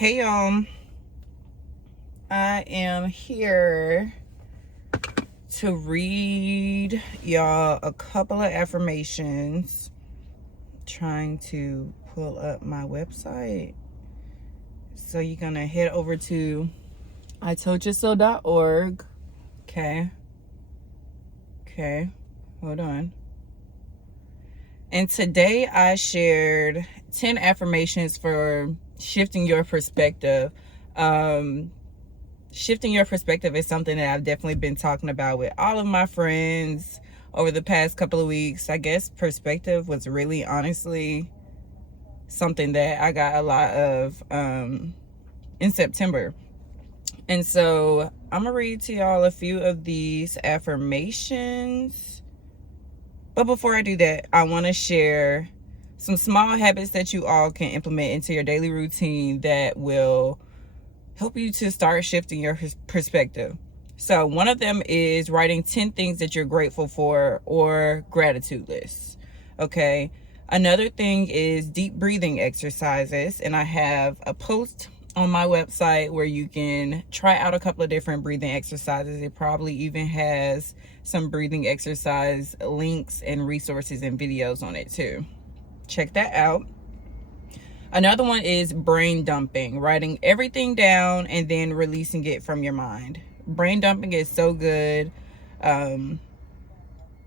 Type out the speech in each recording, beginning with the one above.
Hey y'all, I am here to read y'all a couple of affirmations. Trying to pull up my website. So you're gonna head over to IToldYaSo.org. Okay, hold on. And today I shared 10 affirmations for shifting your perspective. Shifting your perspective is something that I've definitely been talking about with all of my friends over the past couple of weeks. I guess perspective was really honestly something that I got a lot of in September. And so I'm gonna read to y'all a few of these affirmations. But before I do that, I want to share some small habits that you all can implement into your daily routine that will help you to start shifting your perspective. So one of them is writing 10 things that you're grateful for or gratitude lists. Okay. Another thing is deep breathing exercises. And I have a post on my website where you can try out a couple of different breathing exercises. It probably even has some breathing exercise links and resources and videos on it too. Check that out. Another one is brain dumping, writing everything down and then releasing it from your mind. Brain dumping is so good.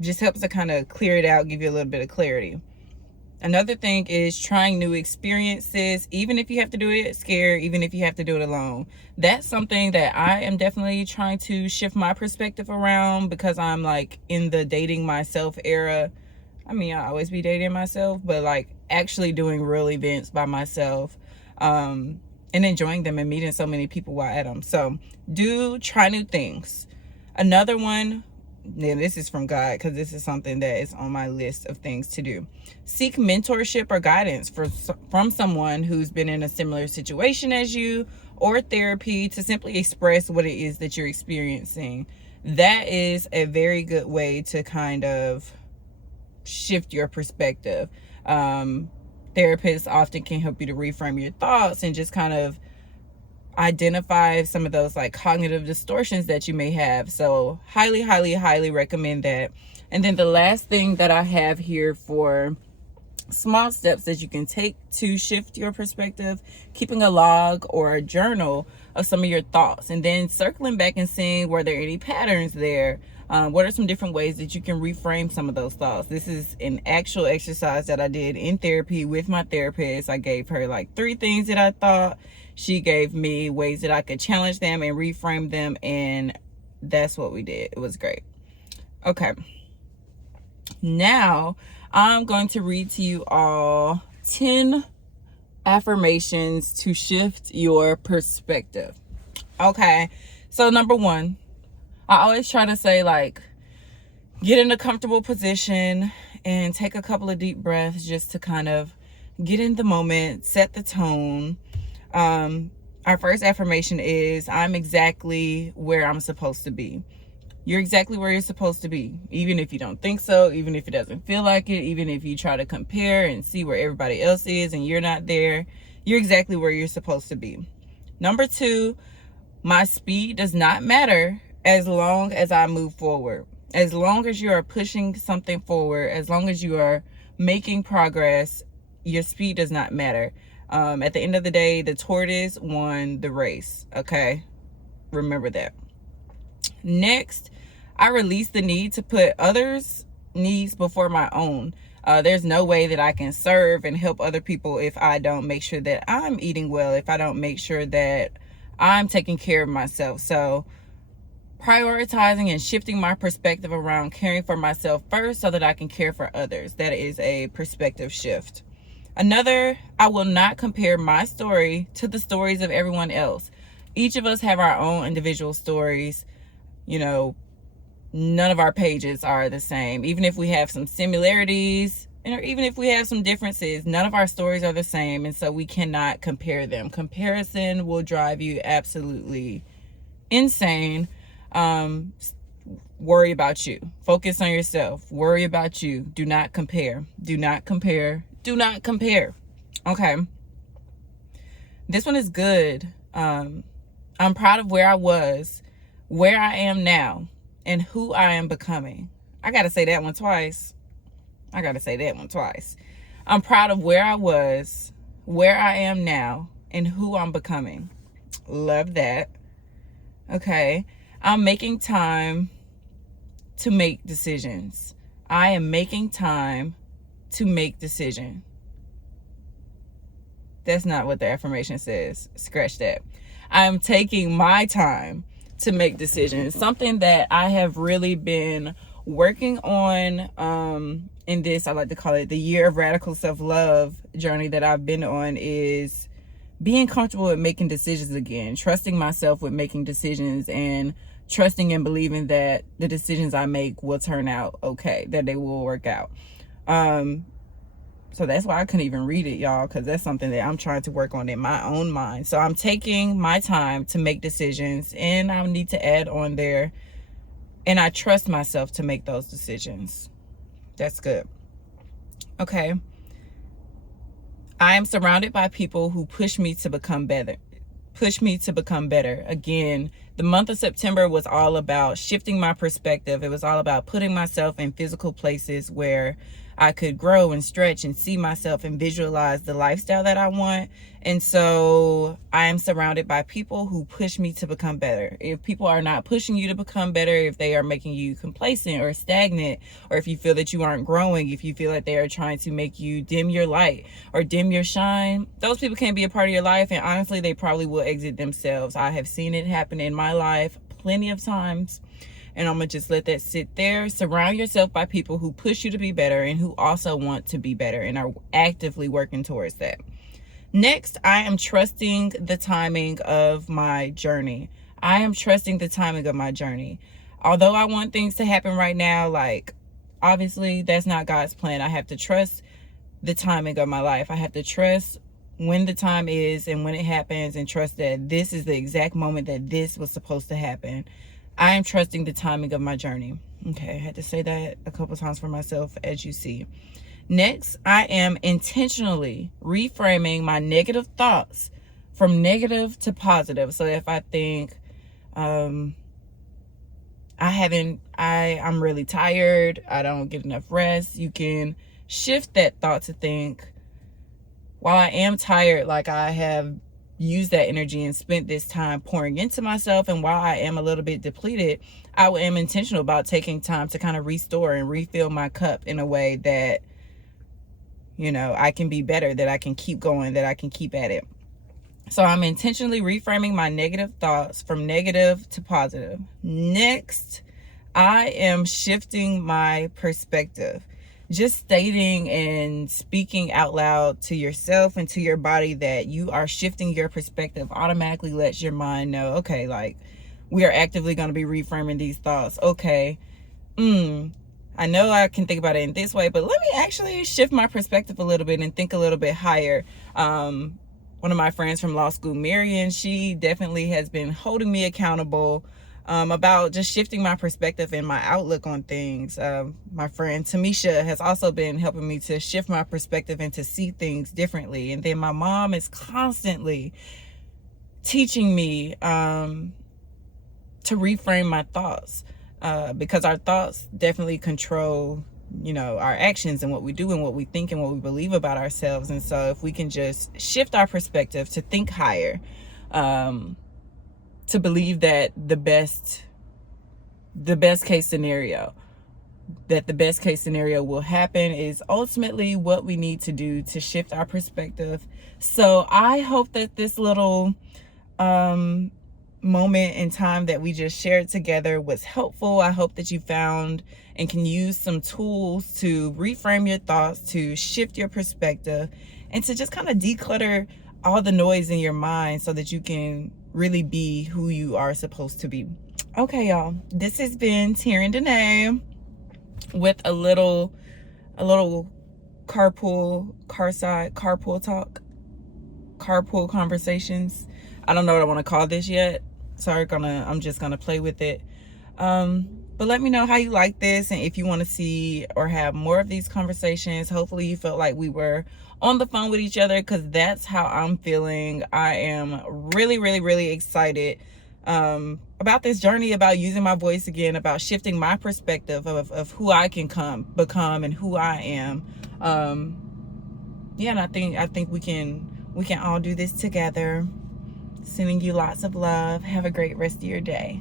Just helps to kind of clear it out, give you a little bit of clarity. Another thing is trying new experiences, even if you have to do it scared, even if you have to do it alone. That's something that I am definitely trying to shift my perspective around because I'm like in the dating myself era. I mean, I always be dating myself, but like actually doing real events by myself and enjoying them and meeting so many people while at them. So try new things. Another one, and this is from God because this is something that is on my list of things to do. Seek mentorship or guidance from someone who's been in a similar situation as you, or therapy to simply express what it is that you're experiencing. That is a very good way to kind of shift your perspective. Therapists often can help you to reframe your thoughts and just kind of identify some of those like cognitive distortions that you may have. So highly recommend that. And then the last thing that I have here for small steps that you can take to shift your perspective, keeping a log or a journal of some of your thoughts and then circling back and seeing were there any patterns there. What are some different ways that you can reframe some of those thoughts? This is an actual exercise that I did in therapy with my therapist. I gave her like 3 things that I thought. She gave me ways that I could challenge them and reframe them. And that's what we did. It was great. Okay. Now I'm going to read to you all 10 affirmations to shift your perspective. Okay. So number 1, I always try to say like, get in a comfortable position and take a couple of deep breaths just to kind of get in the moment, set the tone. Our first affirmation is, I'm exactly where I'm supposed to be. You're exactly where you're supposed to be. Even if you don't think so, even if it doesn't feel like it, even if you try to compare and see where everybody else is and you're not there, you're exactly where you're supposed to be. Number 2, my speed does not matter as long as I move forward. As long as you are pushing something forward, as long as you are making progress, your speed does not matter. At the end of the day, the tortoise won the race. Okay, remember that. Next, I release the need to put others' needs before my own. There's no way that I can serve and help other people if I don't make sure that I'm eating well, if I don't make sure that I'm taking care of myself. So prioritizing and shifting my perspective around caring for myself first so that I can care for others. That is a perspective shift. Another, I will not compare my story to the stories of everyone else. Each of us have our own individual stories. You know, none of our pages are the same. Even if we have some similarities, and even if we have some differences, none of our stories are the same. And so we cannot compare them. Comparison will drive you absolutely insane. Worry about you. Focus on yourself. Worry about you. Do not compare. Do not compare. Do not compare. Okay. This one is good. I'm proud of where I was, where I am now, and who I am becoming. I got to say that one twice. I'm proud of where I was, where I am now, and who I'm becoming. Love that. Okay. I'm making time to make decisions. I am making time to make decisions. That's not what the affirmation says. Scratch that. I'm taking my time to make decisions. Something that I have really been working on in this, I like to call it the year of radical self-love journey that I've been on, is being comfortable with making decisions again, trusting myself with making decisions, and trusting and believing that the decisions I make will turn out okay, that they will work out. So that's why I couldn't even read it, y'all, because that's something that I'm trying to work on in my own mind. So I'm taking my time to make decisions, and I need to add on there, and I trust myself to make those decisions. That's good. Okay. I am surrounded by people who push me to become better. Again, the month of September was all about shifting my perspective. It was all about putting myself in physical places where I could grow and stretch and see myself and visualize the lifestyle that I want. And so I am surrounded by people who push me to become better. If people are not pushing you to become better, if they are making you complacent or stagnant, or if you feel that you aren't growing, if you feel like they are trying to make you dim your light or dim your shine, those people can't be a part of your life. And honestly, they probably will exit themselves. I have seen it happen in my life plenty of times. And I'm going to just let that sit there. Surround yourself by people who push you to be better and who also want to be better and are actively working towards that. Next, I am trusting the timing of my journey. Although I want things to happen right now, like, obviously, that's not God's plan. I have to trust the timing of my life. I have to trust when the time is and when it happens, and trust that this is the exact moment that this was supposed to happen. I am trusting the timing of my journey. Okay, I had to say that a couple times for myself, as you see. Next, I am intentionally reframing my negative thoughts from negative to positive. So if I think I'm really tired, I don't get enough rest, you can shift that thought to think, while I am tired, like I have used that energy and spent this time pouring into myself, and while I am a little bit depleted, I am intentional about taking time to kind of restore and refill my cup in a way that, you know, I can be better, that I can keep going, that I can keep at it. So I'm intentionally reframing my negative thoughts from negative to positive. Next, I am shifting my perspective. Just stating and speaking out loud to yourself and to your body that you are shifting your perspective automatically lets your mind know, okay, like, we are actively going to be reframing these thoughts. Okay, I know I can think about it in this way, but let me actually shift my perspective a little bit and think a little bit higher. One of my friends from law school, Marion, she definitely has been holding me accountable about just shifting my perspective and my outlook on things. My friend Tamisha has also been helping me to shift my perspective and to see things differently. And then my mom is constantly teaching me to reframe my thoughts, because our thoughts definitely control, you know, our actions and what we do and what we think and what we believe about ourselves. And so if we can just shift our perspective to think higher, to believe that the best case scenario will happen is ultimately what we need to do to shift our perspective. So I hope that this little moment in time that we just shared together was helpful. I hope that you found and can use some tools to reframe your thoughts, to shift your perspective, and to just kind of declutter all the noise in your mind so that you can really be who you are supposed to be. Okay, y'all, this has been Teryn Denae with a little carpool conversations. I don't know what I want to call this yet, so I'm just gonna play with it. But let me know how you like this, and if you want to see or have more of these conversations. Hopefully you felt like we were on the phone with each other, because that's how I'm feeling. I am really, really, really excited about this journey, about using my voice again, about shifting my perspective of who I can become and who I am. Yeah, and I think we can all do this together. Sending you lots of love. Have a great rest of your day.